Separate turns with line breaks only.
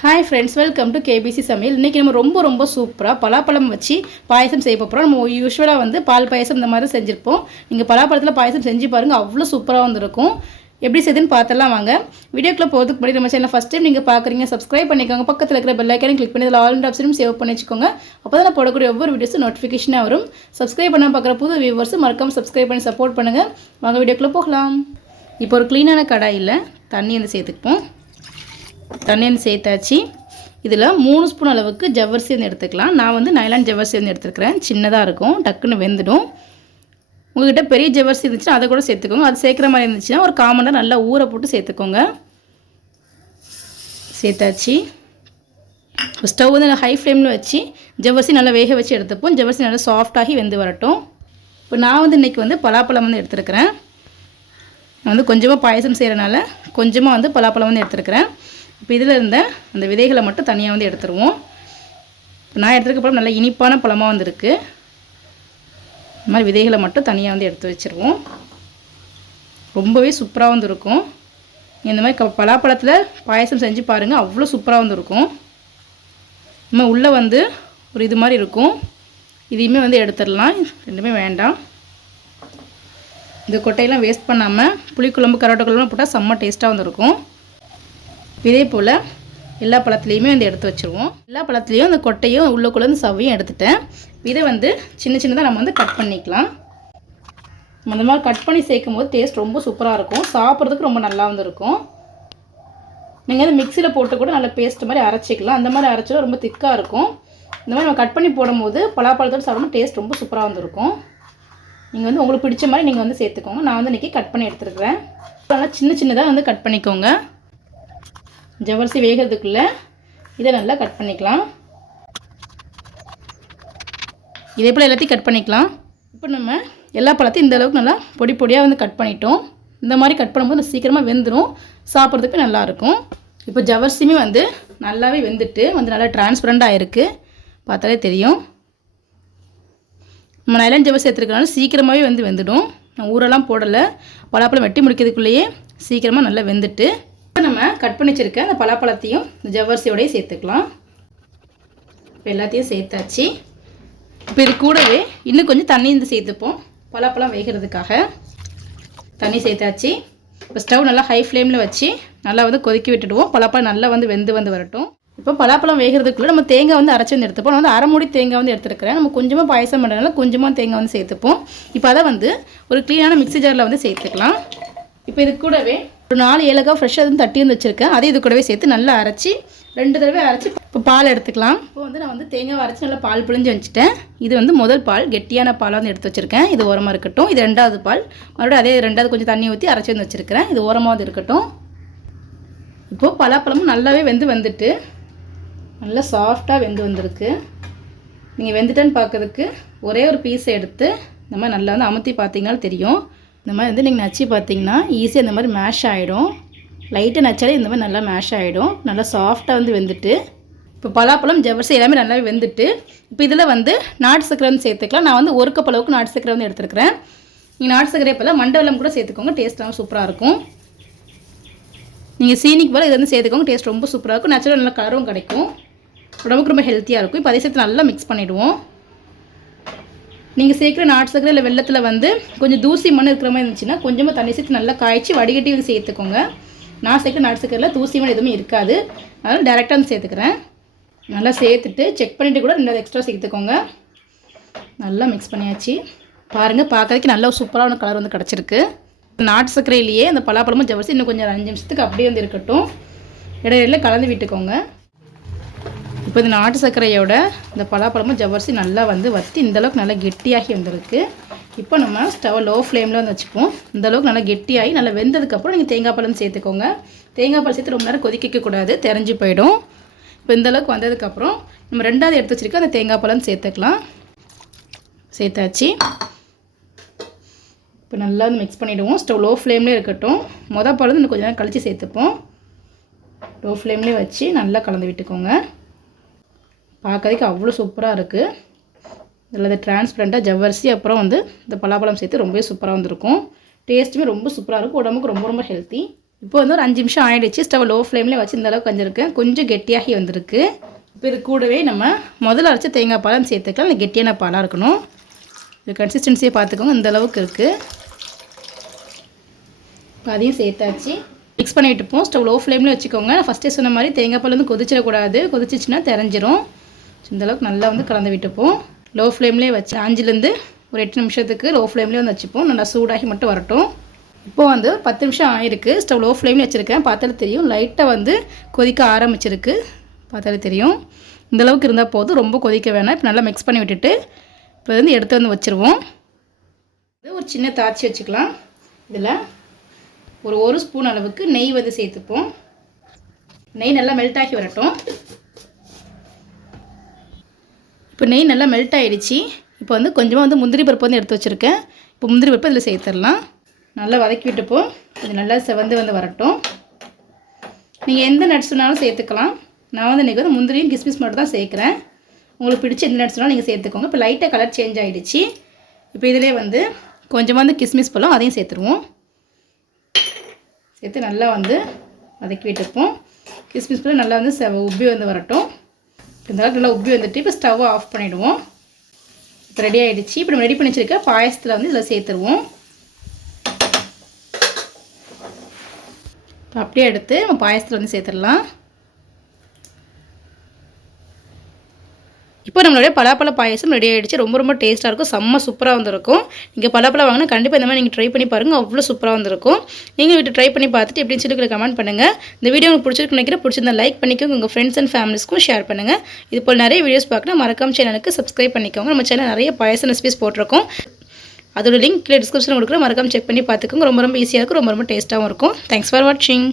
Hi friends welcome to KBC சமையல். இன்றைக்கி நம்ம ரொம்ப ரொம்ப சூப்பராக பலாப்பழம் வச்சு பாயசம் செய்ய போகிறோம் நம்ம யூஸ்வலாக வந்து பால் பாயசம் இந்த மாதிரி செஞ்சுருப்போம். நீங்கள் பலாப்பழத்தில் பாயசம் செஞ்சு பாருங்கள் அவ்வளோ சூப்பராக வந்திருக்கும். எப்படி செய்யுதுன்னு பார்த்தலாம் வாங்க. வீடியோக்குள்ளே போகிறதுக்கு முன்னாடி நம்ம சேனல் ஃபஸ்ட் டைம் நீங்கள் பார்க்குறீங்க சப்ஸ்கிரைப் பண்ணிக்கோங்க. பக்கத்தில் இருக்கிற பெல் ஐக்கானே கிளிக் பண்ணி அதில் ஆல் ஆப்ஷனும் சேவ் பண்ணி வச்சுக்கோங்க. அப்போ தான் நான் போடக்கூடிய ஒவ்வொரு வீடியோஸும் நோட்டிஃபிகேஷனாக வரும். சப்ஸ்கிரைப் பண்ணால் பார்க்குற புது வியூவர்ஸும் மறக்காமல் சப்ஸ்கிரைப் பண்ணி சப்போர்ட் பண்ணுங்கள் வாங்க வீடியோக்குள்ளே போகலாம். இப்போ ஒரு க்ளீனான கடாயில் தண்ணி வந்து சேர்த்துப்போம் தண்ணி வந்து சேர்த்தாச்சு. இதில் மூணு ஸ்பூன் அளவுக்கு ஜவ்வரிசி வந்து எடுத்துக்கலாம். நான் வந்து நைலான் ஜவ்வரிசி வந்து எடுத்துருக்கிறேன். சின்னதாக இருக்கும். டக்குன்னு வெந்துடும். உங்கள்கிட்ட பெரிய ஜவ்வரிசி இருந்துச்சுன்னா அதை கூட சேர்த்துக்கோங்க. அது சேர்க்குற மாதிரி இருந்துச்சுன்னா ஒரு காமனாக நல்லா ஊற போட்டு சேர்த்துக்கோங்க. சேர்த்தாச்சு. ஸ்டவ் வந்து நல்லா ஹை ஃப்ளேமில் வச்சு ஜவ்வரிசி நல்லா வேக வச்சு எடுத்துப்போம். ஜவ்வரிசி நல்லா சாஃப்டாகி வெந்து வரட்டும். இப்போ நான் வந்து இன்றைக்கி வந்து பலாப்பழம் வந்து எடுத்துருக்கிறேன். நான் வந்து கொஞ்சமாக பாயசம் செய்கிறனால கொஞ்சமாக வந்து பலாப்பழம் வந்து எடுத்துருக்கிறேன். இப்போ இதில் இருந்த அந்த விதைகளை மட்டும் தனியாக வந்து எடுத்துருவோம். இப்போ நான் எடுத்துருக்க பழம் நல்லா இனிப்பான பழமாக வந்துருக்கு. இந்த மாதிரி விதைகளை மட்டும் தனியாக வந்து எடுத்து வச்சுருவோம். ரொம்பவே சூப்பராக வந்து இருக்கும் இந்த மாதிரி க பலாப்பழத்தில் பாயசம் செஞ்சு பாருங்கள் அவ்வளோ சூப்பராக வந்து இருக்கும் நம்ம உள்ளே வந்து ஒரு இது மாதிரி இருக்கும். இதையுமே வந்து எடுத்துடலாம். ரெண்டுமே வேண்டாம். இந்த கொட்டையெல்லாம் வேஸ்ட் பண்ணாமல் புளிக்குழம்பு கரோட்டை குழம்பு போட்டால் செம்ம டேஸ்ட்டாக வந்துருக்கும். இதே போல் எல்லா பழத்துலேயுமே வந்து எடுத்து வச்சுருவோம். எல்லா பழத்துலேயும் அந்த கொட்டையும் உள்ளுக்குள்ளே அந்த சவையும் எடுத்துட்டேன். இதை வந்து சின்ன சின்னதாக நம்ம வந்து கட் பண்ணிக்கலாம். அந்த மாதிரி கட் பண்ணி சேர்க்கும் போது டேஸ்ட் ரொம்ப சூப்பராக இருக்கும். சாப்பிட்றதுக்கு ரொம்ப நல்லா வந்து இருக்கும். நீங்கள் வந்து மிக்சியில் போட்டு கூட நல்ல பேஸ்ட் மாதிரி அரைச்சிக்கலாம். அந்த மாதிரி அரைச்சா ரொம்ப திக்காக இருக்கும். இந்த மாதிரி நம்ம கட் பண்ணி போடும்போது பலாப்பழத்தோடு சாப்பிடும்போது டேஸ்ட் ரொம்ப சூப்பராக வந்துருக்கும் நீங்கள் வந்து உங்களுக்கு பிடிச்ச மாதிரி நீங்கள் வந்து சேர்த்துக்கோங்க. நான் வந்து இன்றைக்கி கட் பண்ணி எடுத்துருக்குறேன். நல்லா சின்ன சின்னதாக வந்து கட் பண்ணிக்கோங்க. ஜவ்வரிசி வேகிறதுக்குள்ளே இதை நல்லா கட் பண்ணிக்கலாம். இதே போல் எல்லாத்தையும் கட் பண்ணிக்கலாம்? இப்போ நம்ம எல்லா பழத்தையும் இந்த அளவுக்கு நல்லா பொடி பொடியாக வந்து கட் பண்ணிட்டோம். இந்த மாதிரி கட் பண்ணும்போது சீக்கிரமாக வெந்துடும் சாப்பிட்றதுக்கு நல்லாயிருக்கும் இப்போ ஜவ்வரிசியுமே வந்து நல்லாவே வெந்துட்டு வந்து நல்லா டிரான்ஸ்பரண்ட் ஆகிருக்கு பார்த்தாலே தெரியும். நம்ம நைலான் ஜவ்வரிசி சேர்த்துருக்கனால சீக்கிரமாகவே வந்து வெந்துடும். நான் ஊரெல்லாம் போடலை. பலாப்பழம் வெட்டி முடிக்கிறதுக்குள்ளேயே சீக்கிரமாக நல்லா வெந்துட்டு நம்ம கட் பண்ணி வச்சுருக்க அந்த பலாப்பழத்தையும் ஜவ்வரிசியோடய சேர்த்துக்கலாம். இப்போ எல்லாத்தையும் சேர்த்தாச்சு. இப்போ இது கூடவே இன்னும் கொஞ்சம் தண்ணி இருந்து சேர்த்துப்போம். பலாப்பழம் வேகிறதுக்காக தண்ணி சேர்த்தாச்சு. இப்போ ஸ்டவ் நல்லா ஹை ஃப்ளேமில் வச்சு நல்லா வந்து கொதிக்க விட்டுடுவோம். பலாப்பழம் நல்லா வந்து வெந்து வந்து வரட்டும். இப்போ பலாப்பழம் வேகிறதுக்குள்ளே நம்ம தேங்காய் வந்து அரைச்சி வந்து எடுத்துப்போம். நான் வந்து அரை மூடி தேங்காய் வந்து எடுத்துருக்கிறேன். நம்ம கொஞ்சமாக பாயசம் பண்ணுறதுனால கொஞ்சமாக தேங்காய் வந்து சேர்த்துப்போம். இப்போ அதை வந்து ஒரு க்ளீனான மிக்ஸி ஜாரில் வந்து சேர்த்துக்கலாம். இப்போ இது கூடவே ஒரு நாலு ஏலக்காய் ஃப்ரெஷ்ஷாக வந்து தட்டி வந்து வச்சுருக்கேன். அதே இது கூடவே சேர்த்து நல்லா அரைச்சி ரெண்டு தடவை அரைச்சி இப்போ பால் எடுத்துக்கலாம். இப்போ வந்து நான் வந்து தேங்காய் அரைச்சி நல்லா பால் பிழிஞ்சு வச்சுட்டேன். இது வந்து முதல் பால் கெட்டியான பாலாக வந்து எடுத்து வச்சுருக்கேன். இது ஓரமாக இருக்கட்டும். இது ரெண்டாவது பால். மறுபடியும் அதே ரெண்டாவது கொஞ்சம் தண்ணி ஊற்றி அரைச்சி வந்து வச்சுருக்கிறேன். இது ஓரமாக வந்து இருக்கட்டும். இப்போது பலாப்பழமும் நல்லாவே வெந்து வந்துட்டு நல்லா சாஃப்டாக வெந்து வந்திருக்கு. நீங்கள் வெந்துட்டேன்னு பார்க்கறதுக்கு ஒரே ஒரு பீஸை எடுத்து இந்த மாதிரி நல்லா வந்து அமுத்தி பார்த்தீங்கன்னாலும் தெரியும். இந்த மாதிரி வந்து நீங்கள் நச்சு பார்த்தீங்கன்னா ஈஸியாக இந்த மாதிரி மேஷ் ஆகிடும் லைட்டாக நச்சாலே இந்த மாதிரி நல்லா மேஷ் ஆகிடும் நல்லா சாஃப்டாக வந்து வெந்துட்டு இப்போ பலாப்பழம் ஜவர்சி எல்லாமே நல்லாவே வெந்துட்டு இப்போ இதில் வந்து நாட்டு சக்கரை வந்து சேர்த்துக்கலாம். நான் வந்து ஒரு கப் அளவுக்கு நாட்டு சக்கரை வந்து எடுத்துருக்கிறேன். நீங்கள் நாட்டு சக்கரை இப்போ மண்டவெல்லம் கூட சேர்த்துக்கோங்க. டேஸ்ட்லாம் சூப்பராக இருக்கும். நீங்கள் சீனிக்கு போல் இது வந்து சேர்த்துக்கோங்க. டேஸ்ட் ரொம்ப சூப்பராக இருக்கும். நேச்சுரல் நல்ல கலரும் கிடைக்கும். உடம்புக்கு ரொம்ப ஹெல்த்தியாக இருக்கும். இப்போ அதை சேர்த்து நல்லா மிக்ஸ் பண்ணிவிடுவோம் நீங்கள் சேர்க்குற நாட்டு சக்கரை இல்லை வெள்ளத்தில் வந்து கொஞ்சம் தூசி மண் இருக்கிற மாதிரி இருந்துச்சுன்னா கொஞ்சமாக தண்ணி சேர்த்து நல்லா காய்ச்சி வடிகட்டி வந்து சேர்த்துக்கோங்க. நான் சேர்க்குற நாட்டு சக்கரையில் தூசி மண் எதுவுமே இருக்காது. அதனால் டேரெக்டாக வந்து சேர்த்துக்கிறேன். நல்லா சேர்த்துட்டு செக் பண்ணிவிட்டு கூட ரெண்டாவது எக்ஸ்ட்ரா சேர்த்துக்கோங்க. நல்லா மிக்ஸ் பண்ணியாச்சு. பாருங்கள் பார்க்கறதுக்கு நல்லா சூப்பரான கலர் வந்து கிடச்சிருக்கு. நாட்டு சர்க்கரையிலேயே அந்த பலாப்பழமும் ஜவரிசி இன்னும் கொஞ்சம் அஞ்சு நிமிஷத்துக்கு அப்படியே வந்து இருக்கட்டும். இடையில கலந்து விட்டுக்கோங்க. இப்போ இந்த நாட்டு சர்க்கரையோட இந்த பலாப்பழமும் ஜவ்வரிசி நல்லா வந்து வற்றி இந்தளவுக்கு நல்லா கெட்டியாகி வந்திருக்கு. இப்போ நம்ம ஸ்டவ் லோ ஃப்ளேமில் வந்து வச்சுப்போம். இந்தளவுக்கு நல்லா கெட்டியாகி நல்லா வெந்ததுக்கப்புறம் நீங்கள் தேங்காய் பழம் சேர்த்துக்கோங்க. தேங்காய் பழம் சேர்த்து ரொம்ப நேரம் கொதிக்கக்கூடாது தெரிஞ்சு போயிடும். இப்போ இந்தளவுக்கு வந்ததுக்கப்புறம் நம்ம ரெண்டாவது எடுத்து வச்சுருக்க அந்த தேங்காய் பழம் சேர்த்துக்கலாம். சேர்த்தாச்சு. இப்போ நல்லா வந்து மிக்ஸ் பண்ணிவிடுவோம் ஸ்டவ் லோ ஃப்ளேம்லேயே இருக்கட்டும். மொதல் பழம் இன்னும் கொஞ்சம் நேரம் கழித்து சேர்த்துப்போம். லோ ஃப்ளேம்லேயே வச்சு நல்லா கலந்து விட்டுக்கோங்க. பார்க்கறதுக்கு அவ்வளோ சூப்பராக இருக்குது இதில் இது டிரான்ஸ்பரண்ட்டாக ஜவ்வரிசி அப்புறம் வந்து இந்த பலாப்பழம் சேர்த்து ரொம்பவே சூப்பராக வந்திருக்கும். டேஸ்ட்டுமே ரொம்ப சூப்பராக இருக்கும் உடம்புக்கு ரொம்ப ரொம்ப ஹெல்த்தி இப்போ வந்து ஒரு அஞ்சு நிமிஷம் ஆயிடுச்சு. ஸ்டவ் லோ ஃப்ளேம்லேயே வச்சு இந்த அளவுக்கு வந்திருக்கேன் கொஞ்சம் கெட்டியாகி வந்திருக்கு. இப்போ இது கூடவே நம்ம முதல்ல அரைச்ச தேங்காய் பாலம் சேர்த்துக்கலாம். இந்த கெட்டியான பாலாக இருக்கணும். இது கன்சிஸ்டன்சியை பார்த்துக்கோங்க. இந்த அளவுக்கு இருக்குது இப்போ அதையும் சேர்த்தாச்சு. மிக்ஸ் பண்ணிட்டுப்போம் ஸ்டவ் லோ ஃப்ளேம்லேயே வச்சுக்கோங்க. நான் ஃபஸ்ட்டே சொன்ன மாதிரி தேங்காய் பால் வந்து கொதிச்சிடக்கூடாது. கொதிச்சிச்சுன்னா தெரிஞ்சிரும். ஸோ நல்லா வந்து கலந்து விட்டுப்போம். லோ ஃப்ளேம்லேயே வச்சு அஞ்சுலேருந்து ஒரு எட்டு நிமிஷத்துக்கு லோ ஃப்ளேம்லேயே வந்து வச்சுப்போம். நல்லா சூடாகி மட்டும் வரட்டும். இப்போ வந்து பத்து நிமிஷம் ஆயிருக்கு. ஸ்டவ் லோ ஃப்ளேம்லேயே வச்சுருக்கேன். பார்த்தாலே தெரியும். லைட்டாக வந்து கொதிக்க ஆரம்பிச்சிருக்கு. பார்த்தாலே தெரியும். இந்த அளவுக்கு இருந்தால் போதும். ரொம்ப கொதிக்க வேணாம். இப்போ நல்லா மிக்ஸ் பண்ணி விட்டுட்டு இப்போ வந்து எடுத்து வந்து வச்சுருவோம். இது ஒரு சின்ன தாச்சி வச்சுக்கலாம். இதில் ஒரு ஒரு ஸ்பூன் அளவுக்கு நெய் வந்து சேர்த்துப்போம். நெய் நல்லா மெல்ட் ஆகி வரட்டும். இப்போ நெய் நல்லா மெல்ட் ஆகிடுச்சி இப்போ வந்து கொஞ்சமாக வந்து முந்திரி பருப்பு வந்து எடுத்து வச்சுருக்கேன். இப்போ முந்திரி பருப்பு இதில் சேர்த்துடலாம். நல்லா வதக்கி விட்டுப்போம் இது நல்லா செவந்து வந்து வரட்டும். நீங்கள் எந்த நட்ஸ் வேணாலும் சேர்த்துக்கலாம். நான் வந்து இன்றைக்கி வந்து முந்திரியும் கிஸ்மிஸ் மட்டும் தான் சேர்க்குறேன். உங்களுக்கு பிடிச்ச எந்த நட்ஸ் வேணாலும் நீங்கள் சேர்த்துக்கோங்க. இப்போ லைட்டாக கலர் சேஞ்ச் ஆகிடுச்சு இப்போ இதிலே வந்து கொஞ்சமாக வந்து கிஸ்மிஸ் பழம் அதையும் சேர்த்துருவோம். சேர்த்து நல்லா வந்து வதக்கி விட்டுப்போம் கிஸ்மிஸ் பழம் நல்லா வந்து செவ உப்பி வந்து வரட்டும். இந்த அளவுக்கு நல்லா உப்பி வந்துட்டு இப்போ ஸ்டவ்வை ஆஃப் பண்ணிவிடுவோம் இப்போ ரெடி ஆகிடுச்சு இப்போ நம்ம ரெடி பண்ணி வச்சுருக்க பாயசத்தில் வந்து இதில் சேர்த்துருவோம். இப்போ அப்படியே எடுத்து நம்ம பாயசத்தில் வந்து சேர்த்துடலாம். இப்போ நம்மளுடைய பலாப்பழ பாயசம் ரெடி ஆகிடுச்சு ரொம்ப ரொம்ப டேஸ்ட்டாக இருக்கும். செம்ம சூப்பராக வந்திருக்கும். நீங்கள் பலாப்பழம் வாங்கினா கண்டிப்பாக இந்த மாதிரி நீங்கள் ட்ரை பண்ணி பாருங்கள் அவ்வளோ சூப்பராக வந்திருக்கும். நீங்கள் வீட்டு ட்ரை பண்ணி பார்த்துட்டு எப்படின்னு சொல்லி கமெண்ட் பண்ணுங்கள் இந்த வீடியோ உங்களுக்கு பிடிச்சிருக்கு நினைக்கிறேன். பிடிச்சிருந்தா லைக் பண்ணிக்கோங்க. உங்கள் ஃப்ரெண்ட்ஸ் அண்ட் ஃபேமிலிஸ்க்கும் ஷேர் பண்ணுங்கள் இது போல் நிறைய வீடியோஸ் பார்க்கணும். மறக்காம சேனலுக்கு சப்ஸ்கிரைப் பண்ணிக்கோங்க. நம்ம சேனல் நிறைய பாயசம் ரெசிபிஸ் போட்டிருக்கோம். அதோட லிங்க் கீழே டிஸ்கிரிப்ஷன் கொடுக்குறேன். மறக்காம செக் பண்ணி பார்த்துக்கோங்க. ரொம்ப ரொம்ப ஈஸியாக இருக்கும். ரொம்ப ரொம்ப டேஸ்ட்டாகவும் இருக்கும். தேங்க்ஸ் ஃபார் வாட்சிங்